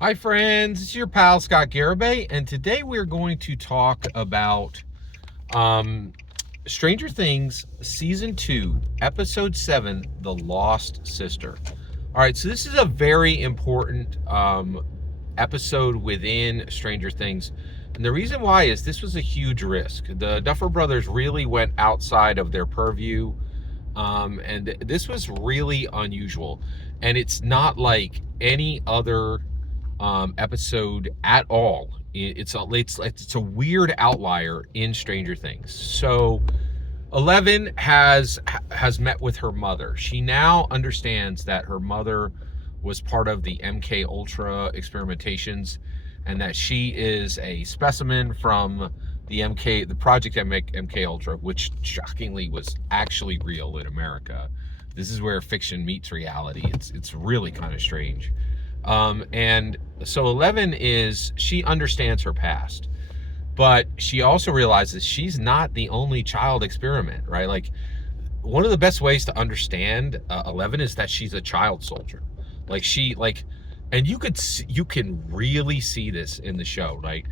Hi friends, it's your pal Scott Garibay, and today we're going to talk about um, Stranger Things Season 2, Episode 7, The Lost Sister. All right, so this is a very important episode within Stranger Things. And the reason why is this was a huge risk. The Duffer Brothers really went outside of their purview, and this was really unusual. And it's not like any other episode at all. It's a weird outlier in Stranger Things. So Eleven has met with her mother. She now understands that her mother was part of the MK Ultra experimentations, and that she is a specimen from the Project MK Ultra, which shockingly was actually real in America. This is where fiction meets reality. It's really kind of strange. And so she understands her past, but she also realizes she's not the only child experiment, right? Like, one of the best ways to understand 11 is that she's a child soldier. And you can really see this in the show, right?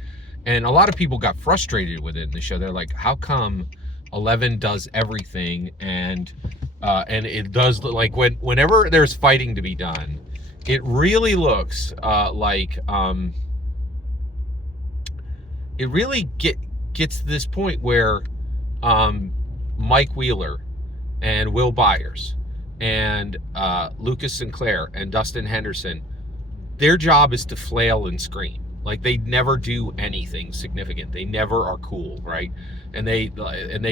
And a lot of people got frustrated with it in the show. They're like, how come 11 does everything, and it does look like whenever there's fighting to be done, it really looks it really gets to this point where Mike Wheeler and Will Byers and Lucas Sinclair and Dustin Henderson, their job is to flail and scream. Like, they never do anything significant. They never are cool, right? And they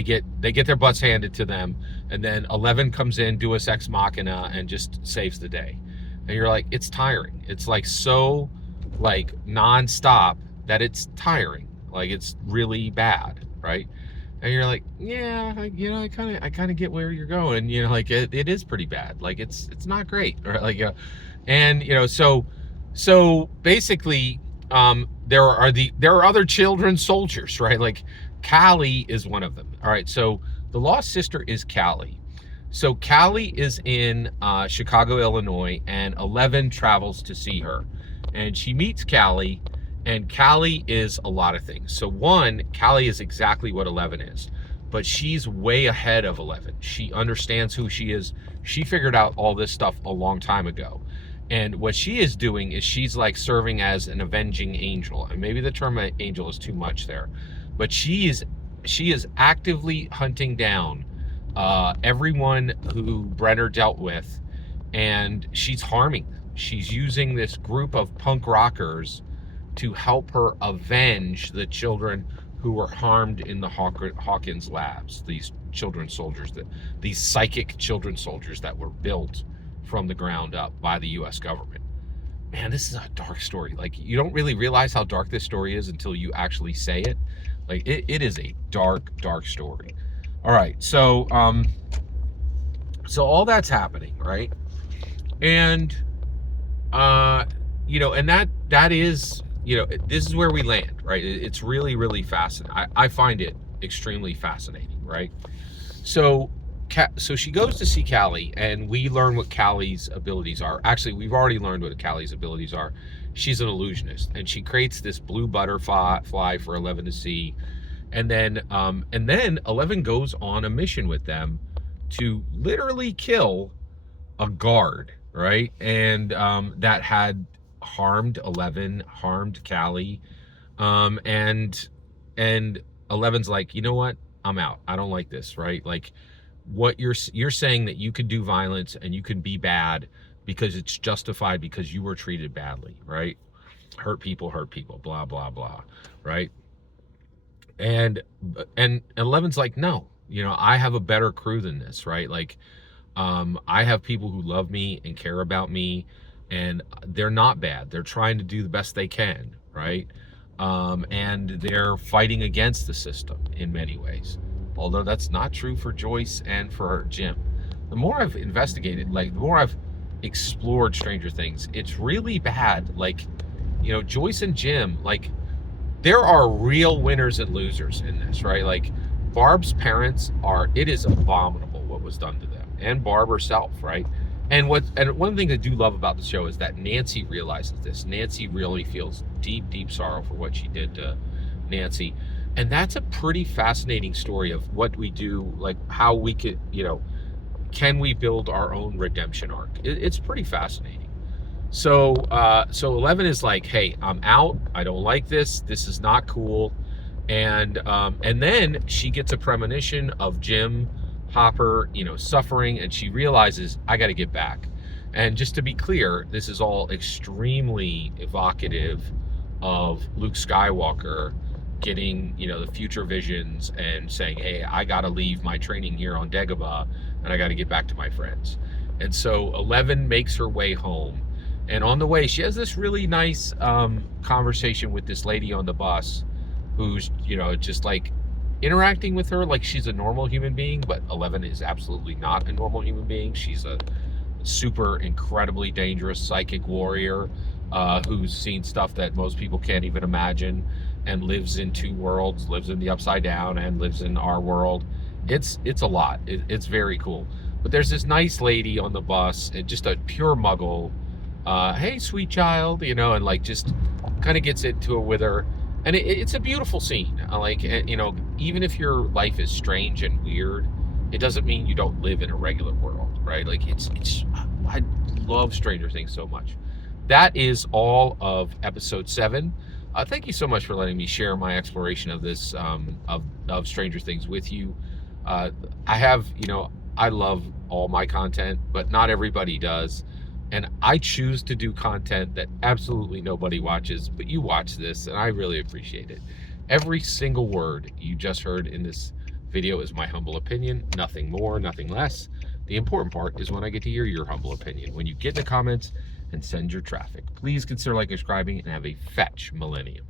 get their butts handed to them, and then 11 comes in, Deus Ex Machina, and just saves the day. And you're like, it's tiring. It's like so like nonstop that it's tiring. Like, it's really bad, right? And you're like, yeah, I kind of get where you're going. Like, it is pretty bad. Like, it's not great, right? Like, and so basically, there are other children soldiers, right? Like, Callie is one of them. All right, so the lost sister is Callie. So Callie is in Chicago, Illinois, and 11 travels to see her, and she meets Callie. And Callie is a lot of things. So one, Callie is exactly what 11 is, but she's way ahead of 11. She understands who she is. She figured out all this stuff a long time ago. And what she is doing is she's like serving as an avenging angel. And maybe the term angel is too much there, but she is actively hunting down everyone who Brenner dealt with, and she's harming them. She's using this group of punk rockers to help her avenge the children who were harmed in the Hawkins labs, these children soldiers, these psychic children soldiers that were built from the ground up by the US government. Man, this is a dark story. Like, you don't really realize how dark this story is until you actually say it. Like, it is a dark story. All right, so all that's happening, right? And and that is, this is where we land, right? It's really, really fascinating. I find it extremely fascinating, right? So she goes to see Callie, and we learn what Callie's abilities are. Actually, we've already learned what Callie's abilities are. She's an illusionist, and she creates this blue butterfly for 11 to see. And then 11 goes on a mission with them to literally kill a guard, right? And that had harmed 11, harmed Callie, and 11's like, you know what? I'm out. I don't like this, right? Like, what you're saying that you could do violence and you can be bad because it's justified because you were treated badly, right? Hurt people, blah blah blah, right? And 11's like, no, I have a better crew than this, right? Like, I have people who love me and care about me, and they're not bad. They're trying to do the best they can, right? And they're fighting against the system in many ways. Although that's not true for Joyce and for Jim. The more I've investigated, like, the more I've explored Stranger Things, it's really bad. Like, Joyce and Jim, like, there are real winners and losers in this, right? Like, Barb's parents it is abominable what was done to them, and Barb herself, right? And one thing I do love about the show is that Nancy realizes this. Nancy really feels deep, deep sorrow for what she did to Nancy. And that's a pretty fascinating story of what we do, like how we could, can we build our own redemption arc? It's pretty fascinating. So 11 is like, hey, I'm out. I don't like this. This is not cool. And then she gets a premonition of Jim Hopper, suffering, and she realizes I got to get back. And just to be clear, this is all extremely evocative of Luke Skywalker getting, the future visions and saying, hey, I got to leave my training here on Dagobah and I got to get back to my friends. And so 11 makes her way home. And on the way, she has this really nice conversation with this lady on the bus who's, just like interacting with her like she's a normal human being, but 11 is absolutely not a normal human being. She's a super incredibly dangerous psychic warrior who's seen stuff that most people can't even imagine and lives in two worlds, lives in the Upside Down and lives in our world. It's a lot. It's very cool. But there's this nice lady on the bus, and just a pure muggle. Hey, sweet child, and like just kind of gets into it with her. And it's a beautiful scene. Even if your life is strange and weird, it doesn't mean you don't live in a regular world, right? Like I love Stranger Things so much. That is all of episode 7. Thank you so much for letting me share my exploration of this, of Stranger Things with you. I have, I love all my content, but not everybody does. And I choose to do content that absolutely nobody watches, but you watch this, and I really appreciate it. Every single word you just heard in this video is my humble opinion, nothing more, nothing less. The important part is when I get to hear your humble opinion, when you get in the comments and send your traffic. Please consider like, subscribing, and have a fetch millennium.